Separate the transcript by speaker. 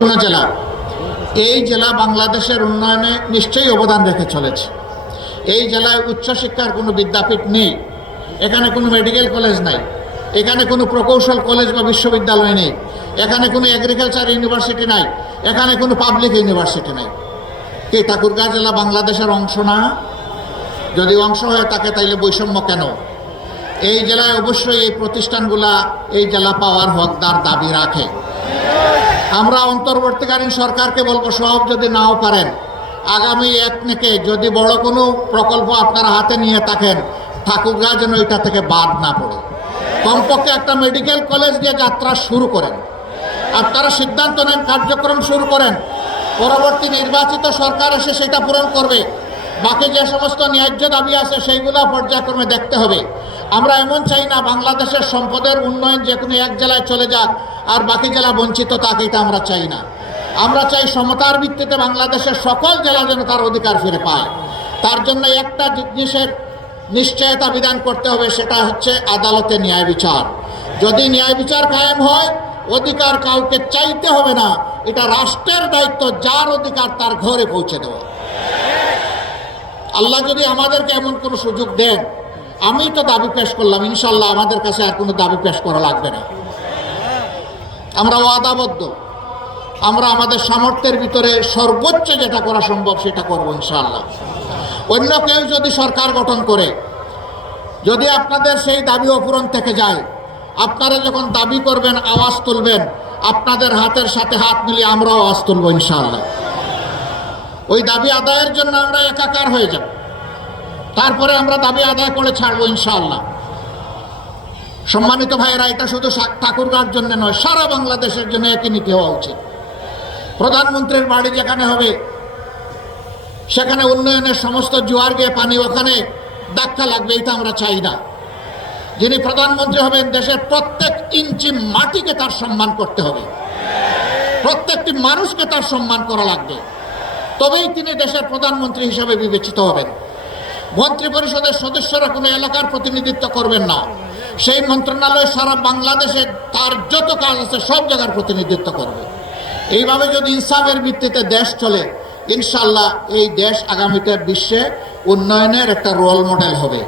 Speaker 1: জেলা। এই জেলা বাংলাদেশের উন্নয়নে নিশ্চয়ই অবদান রেখে চলেছে। এই জেলায় উচ্চশিক্ষার কোনো বিদ্যাপীঠ নেই। এখানে কোনো মেডিকেল কলেজ নাই। এখানে কোনো প্রকৌশল কলেজ বা বিশ্ববিদ্যালয় নেই। এখানে কোনো এগ্রিকালচার ইউনিভার্সিটি নাই। এখানে কোনো পাবলিক ইউনিভার্সিটি নাই। কি ঠাকুরগাঁ জেলা বাংলাদেশের অংশ না? যদি অংশ হয়ে থাকে তাইলে বৈষম্য কেন? এই জেলায় অবশ্যই এই প্রতিষ্ঠানগুলা, এই জেলা পাওয়ার হকদার দাবি রাখে। আমরা অন্তর্বর্তীকালীন সরকারকে বলব, সব যদি নাও পারেন, আগামী এক থেকে যদি বড় কোনো প্রকল্প আপনারা হাতে নিয়ে থাকেন ঠাকুরগাঁ যেন এটা থেকে বাদ না পড়ে। কমপক্ষে একটা মেডিকেল কলেজ দিয়ে যাত্রা শুরু করেন। আপনারা সিদ্ধান্ত নেন, কার্যক্রম শুরু করেন। পরবর্তী নির্বাচিত সরকার এসে সেটা পূরণ করবে। বাকি যে সমস্ত ন্যায্য দাবি আছে, সেইগুলো পর্যায়ক্রমে দেখতে হবে। আমরা এমন চাই না বাংলাদেশের সম্পদের উন্নয়ন যে কোনো এক জেলায় চলে যাক আর বাকি জেলা বঞ্চিত তাকে এটা আমরা চাই না। আমরা চাই সমতার ভিত্তিতে বাংলাদেশের সকল জেলা যেন তার অধিকার ফিরে পায়। তার জন্য একটা জিনিসের নিশ্চয়তা বিধান করতে হবে, সেটা হচ্ছে আদালতে ন্যায় বিচার। যদি ন্যায় বিচার কায়েম হয়, অধিকার কাউকে চাইতে হবে না, এটা রাষ্ট্রের দায়িত্ব, যার অধিকার তার ঘরে পৌঁছে দেওয়া। আল্লাহ যদি আমাদেরকে এমন কোনো সুযোগ দেন আমি তো দাবি পেশ করলাম, ইনশাল্লাহ আমাদের কাছে আর কোনো দাবি পেশ করা লাগবে না। আমরা ওয়াদাবদ্ধ। আমরা আমাদের সামর্থ্যের ভিতরে সর্বোচ্চ যেটা করা সম্ভব সেটা করব ইনশাল্লাহ। অন্য কেউ যদি সরকার গঠন করে, যদি আপনাদের সেই দাবি অপূরণ থেকে যায়, আপনারা যখন দাবি করবেন, আওয়াজ তুলবেন, আপনাদের হাতের সাথে হাত মিলিয়ে আমরাও আওয়াজ তুলবো ইনশাল্লাহ। ওই দাবি আদায়ের জন্য আমরা একাকার হয়ে যাব। তারপরে আমরা দাবি আদায় করে ছাড়বো ইনশাল্লাহ সম্মানিত ভাইয়েরা, এটা শুধু ঠাকুরগাঁর জন্য নয়, সারা বাংলাদেশের জন্য একই নীতি হওয়া উচিত। প্রধানমন্ত্রীর বাড়ি যেখানে হবে, সেখানে উন্নয়নের সমস্ত জোয়ার গিয়ে পানি ওখানে ধাক্কা লাগবে, এটা আমরা চাই না। যিনি প্রধানমন্ত্রী হবেন, দেশের প্রত্যেক ইঞ্চি মাটিকে তার সম্মান করতে হবে। প্রত্যেকটি মানুষকে তার সম্মান করা লাগবে। তবেই তিনি দেশের প্রধানমন্ত্রী হিসেবে বিবেচিত হবেন। মন্ত্রী পরিষদের সদস্যরা কোনো এলাকার প্রতিনিধিত্ব করবেন না। সেই মন্ত্রণালয় সারা বাংলাদেশে তার যত কাজ আছে সব জায়গার প্রতিনিধিত্ব করবে। এইভাবে যদি ইনসাফের ভিত্তিতে দেশ চলে, ইনশাল্লাহ এই দেশ আগামীতে বিশ্বে উন্নয়নের একটা রোল মডেল হবে।